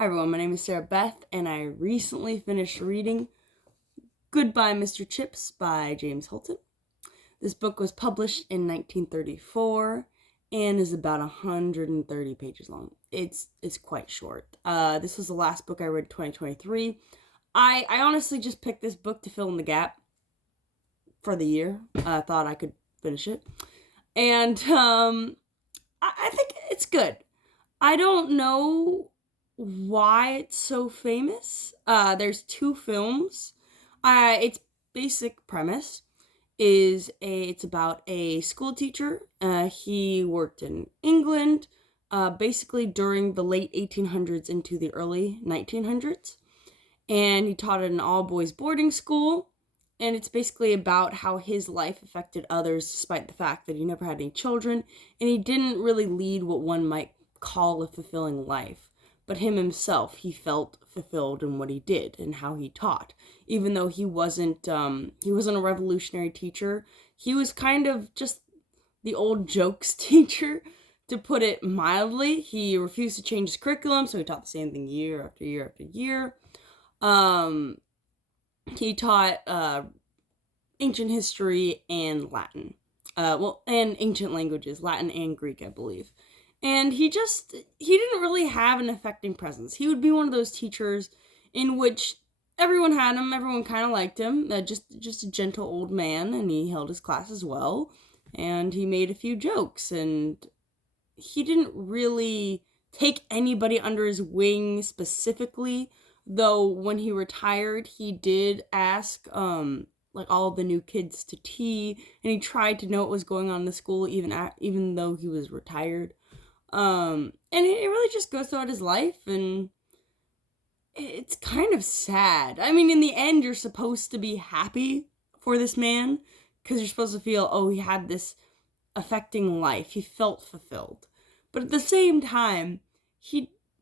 Hi everyone, my name is Sarah Beth, and I recently finished reading Goodbye, Mr. Chips by James Hilton. This book was published in 1934 and is about 130 pages long. It's quite short. This was the last book I read in 2023. I honestly just picked this book to fill in the gap for the year. I thought I could finish it. And I think it's good. I don't know why it's so famous. There's two films. Its basic premise is it's about a school teacher. He worked in England, basically during the late 1800s into the early 1900s, and he taught at an all-boys boarding school. And it's basically about how his life affected others despite the fact that he never had any children, and he didn't really lead what one might call a fulfilling life. But him himself, he felt fulfilled in what he did and how he taught. Even though he wasn't a revolutionary teacher, he was kind of just the old jokes teacher, to put it mildly. He refused to change his curriculum, so he taught the same thing year after year after year. He taught ancient history and Latin. And ancient languages, Latin and Greek, I believe. And he didn't really have an affecting presence. He would be one of those teachers in which everyone had him, everyone kind of liked him, just a gentle old man, and he held his class as well, and he made a few jokes, and he didn't really take anybody under his wing specifically, though when he retired, he did ask, all the new kids to tea, and he tried to know what was going on in the school even though he was retired. And it really just goes throughout his life, and it's kind of sad. I mean, in the end, you're supposed to be happy for this man, because you're supposed to feel, oh, he had this affecting life. He felt fulfilled. But at the same time,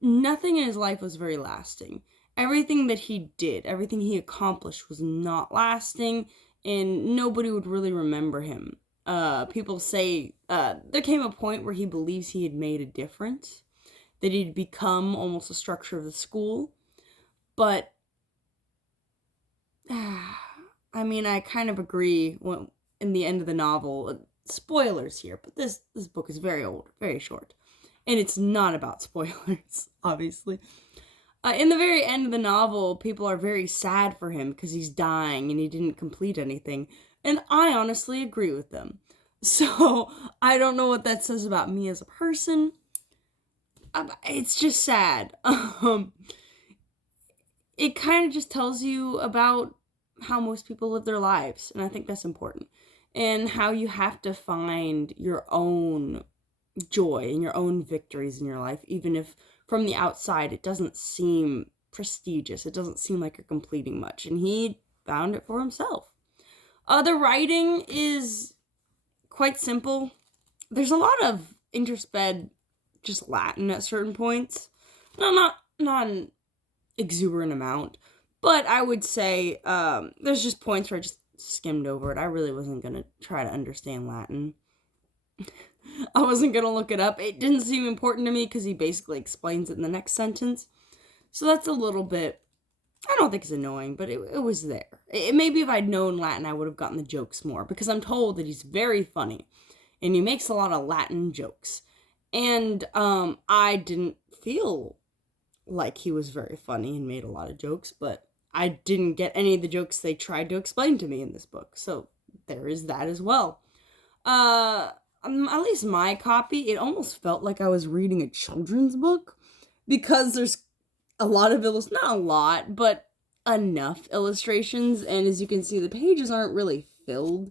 nothing in his life was very lasting. Everything that he did, everything he accomplished was not lasting, and nobody would really remember him. People say there came a point where he believes he had made a difference, that he'd become almost a structure of the school. But, I mean, I kind of agree in the end of the novel. Spoilers here, but this book is very old, very short. And it's not about spoilers, obviously. In the very end of the novel, people are very sad for him because he's dying and he didn't complete anything. And I honestly agree with them. So, I don't know what that says about me as a person. It's just sad. It kind of just tells you about how most people live their lives, and I think that's important. And how you have to find your own joy and your own victories in your life, even if from the outside it doesn't seem prestigious. It doesn't seem like you're completing much. And he found it for himself. The writing is quite simple. There's a lot of intersped just Latin at certain points. No, not an exuberant amount, but I would say there's just points where I just skimmed over it. I really wasn't going to try to understand Latin. I wasn't going to look it up. It didn't seem important to me because he basically explains it in the next sentence. So that's a little bit, I don't think it's annoying, but it was there. Maybe if I'd known Latin, I would have gotten the jokes more, because I'm told that he's very funny and he makes a lot of Latin jokes. And I didn't feel like he was very funny and made a lot of jokes, but I didn't get any of the jokes they tried to explain to me in this book. So there is that as well. At least my copy, it almost felt like I was reading a children's book, because there's a lot of not a lot, but enough illustrations, and as you can see, the pages aren't really filled.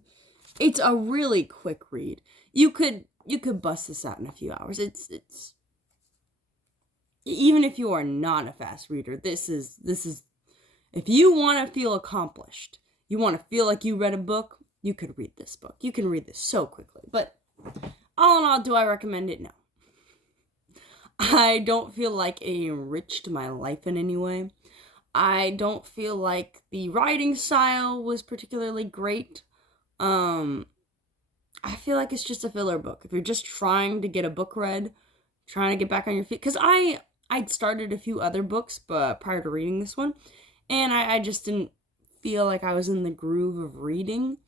It's a really quick read. You could bust this out in a few hours. It's even if you are not a fast reader, this is if you want to feel accomplished, you want to feel like you read a book, you could read this book. You can read this so quickly. But all in all, do I recommend it? No. I don't feel like it enriched my life in any way. I don't feel like the writing style was particularly great. I feel like it's just a filler book. If you're just trying to get a book read, trying to get back on your feet, because I'd started a few other books, but prior to reading this one, and I just didn't feel like I was in the groove of reading,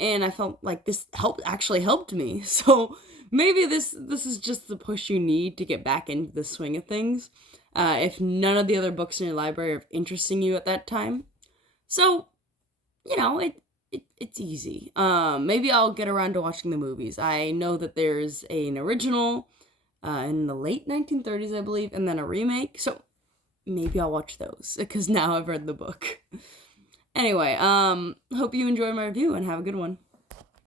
and I felt like this actually helped me. So maybe this is just the push you need to get back into the swing of things. If none of the other books in your library are interesting you at that time, so it's easy. Maybe I'll get around to watching the movies. I know that there's an original in the late 1930s, I believe, and then a remake. So maybe I'll watch those because now I've read the book. Anyway, hope you enjoy my review and have a good one.